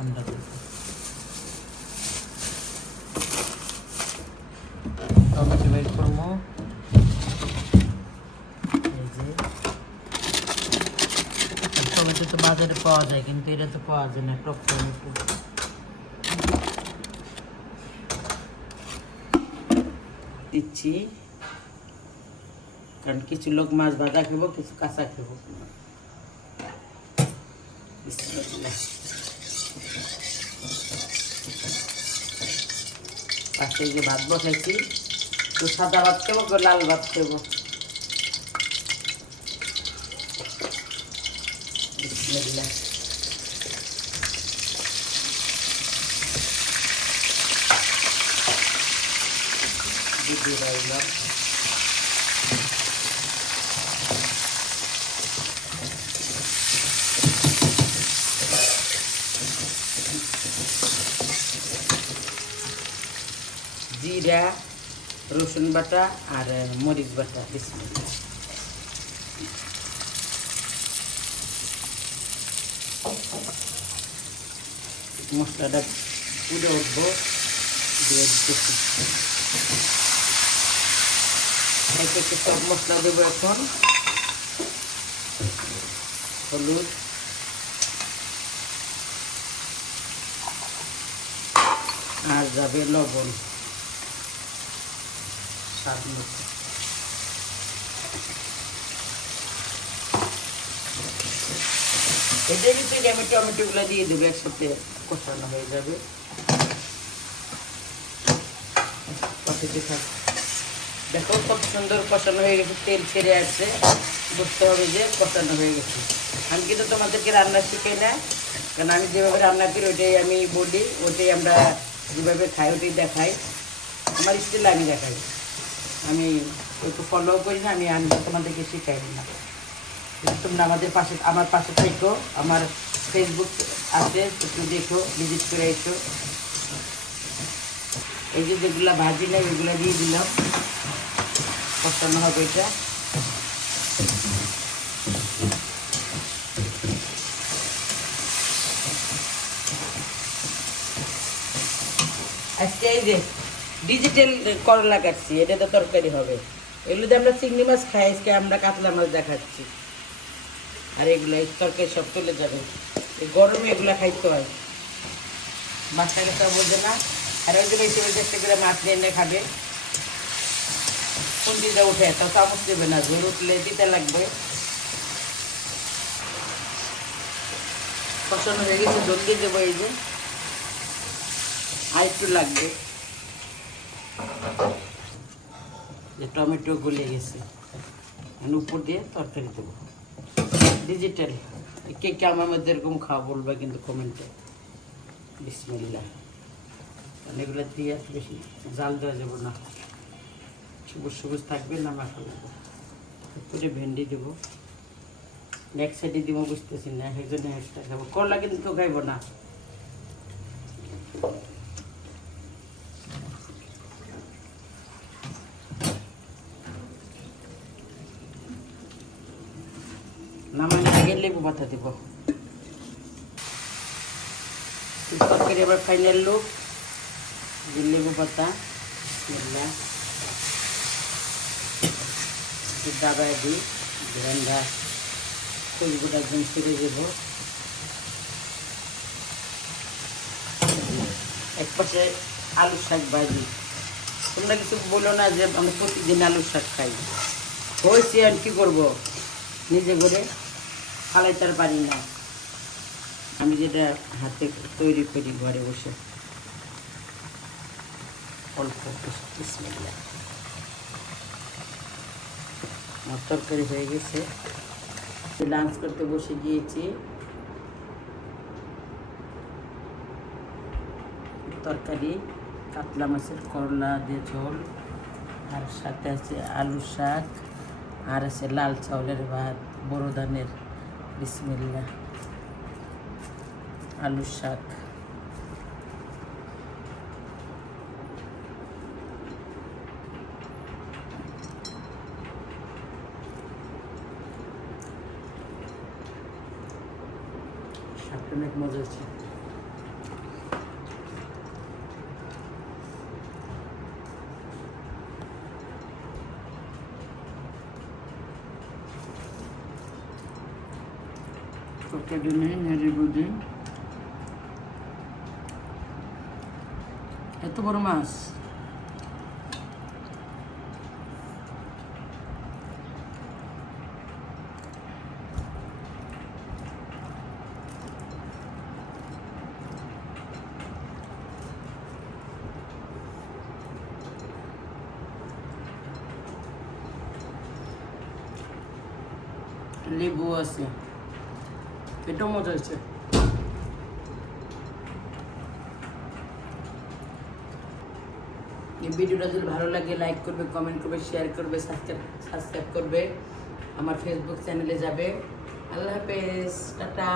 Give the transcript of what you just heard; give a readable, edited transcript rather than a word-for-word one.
ঠান্ডা করব। টমেটো বের করবো। এই যে টমেটো তো বাজারে পাওয়া যায়, কিন্তু এটা তো পাওয়া যায় না, টক টমেটো। দিচ্ছি, কারণ কিছু লোক মাছ ভাজা খেবো, কিছু কাঁচা খেবো। পাশে যে ভাত বসাইছি, তো সাদা ভাত খেবো, লাল ভাত খেবো। বিসমিল্লাহ। দিয়ে দিলাম জিরা, রসুন বাটা আর মরিচ বাটা। বিসমিল্লাহ। মশলাটা পুড়ে উঠবো, দিয়ে দিতেছি। একে সব মশলা দেবো এখন। হলুদ, আর যাবে লবণ স্বাদ মতো। এটার ভিতরে আমি টমেটোগুলো দিয়ে দেবো, একসাথে কষানো হয়ে যাবে। কষাতে থাক। দেখো কত সুন্দর কষানো হয়ে গেছে, তেল ছেড়ে আসছে, বুঝতে হবে যে কষানো হয়ে গেছে। আমি কিন্তু তোমাদেরকে রান্না শিখাই না, কারণ আমি যেভাবে রান্না করি ওটাই আমি বলি, ওটাই আমরা যেভাবে খাই ওটাই দেখাই, আমার স্টিল আমি দেখাই। আমি একটু ফলো করি না, আমি তোমাদেরকে শিখাই না। তোমরা আমার পাশে থাকো, আমার ফেসবুক আছে, একটু দেখো, ভিজিট করে এসো। এই যে যেগুলো ভাজি না এগুলো দিয়ে দিলাম, কষানো হবে এটা। আজকে এই যে ডিজিটাল করলা কাটছি, এটা তো তরকারি হবে। এগুলোতে আমরা চিংড়ি মাছ খাই, আজকে আমরা কাতলা মাছ দেখাচ্ছি। আর এগুলো তরকারি সব চলে যাবে, এই গরমে এগুলো খাইতে হয়। মাছটা কাছে বোঝে না। আর ওই যে বেশি বেশি একটা করে মাছ নিয়ে এনে খাবে, কোন দিকে উঠে তো চামচ দেবে না, ঝোল উঠলে দিতে লাগবে। কষানো হয়ে গেছে, জল দিয়ে দেবো। এই যে আর একটু লাগবে, যে টমেটো গলে গেছে, উপর দিয়ে তরকারি দেবো। ডিজিটাল কে কে আমার মধ্যে এরকম খাওয়া বলবা কিন্তু কমেন্টে। বিসমিল্লাহ। এগুলো দিয়ে বেশি জাল দেওয়া যাবো না, সবুজ সবুজ থাকবে না, মাখা দেবো। একটু ভেন্ডি দেবো, এক সাইডে দিব বুঝতেছি না, একজনে একটা খাবো। করলা কিন্তু কেউ খাইব না। নামানোর আগে লেবু পাতা দিব। তরকারি আবার ফাইনাল লুক, লেবু পাতা দাবায় দিই, ভেন্ডা ফুলগুলো একদম ছিঁড়ে দেব। এক পাশে আলু শাক ভাজি। তোমরা কিছু বলো না যে আমরা প্রতিদিন আলু শাক খাই, হয়েছে আর কি করবো, নিজে করে ফালাইতে আর পারি না। আমি যেটা হাতে তৈরি করি ঘরে বসে, অল্প। বিসমিল্লাহ। আমার তরকারি হয়ে গেছে, লাঞ্চ করতে বসে গিয়েছি। তরকারি কাতলা মাছের করলা দিয়ে ঝোল, আর সাথে আছে আলু শাক, আর আছে লাল চাউলের ভাত, বড় ধানের। বিসমিল্লাহ। আলু শাক, শাকটা অনেক মজা হচ্ছে। কেটে নিই নেড়ে বুঝে। এত বড় মাছ লেবু আছে, এটাও মজা হয়েছে। এই ভিডিওটা যদি ভালো লাগে লাইক করবে, কমেন্ট করবে, শেয়ার করবে, সাবস্ক্রাইব করবে, আমার ফেসবুক চ্যানেলে যাবে। আল্লাহ হাফেজ, টাটা।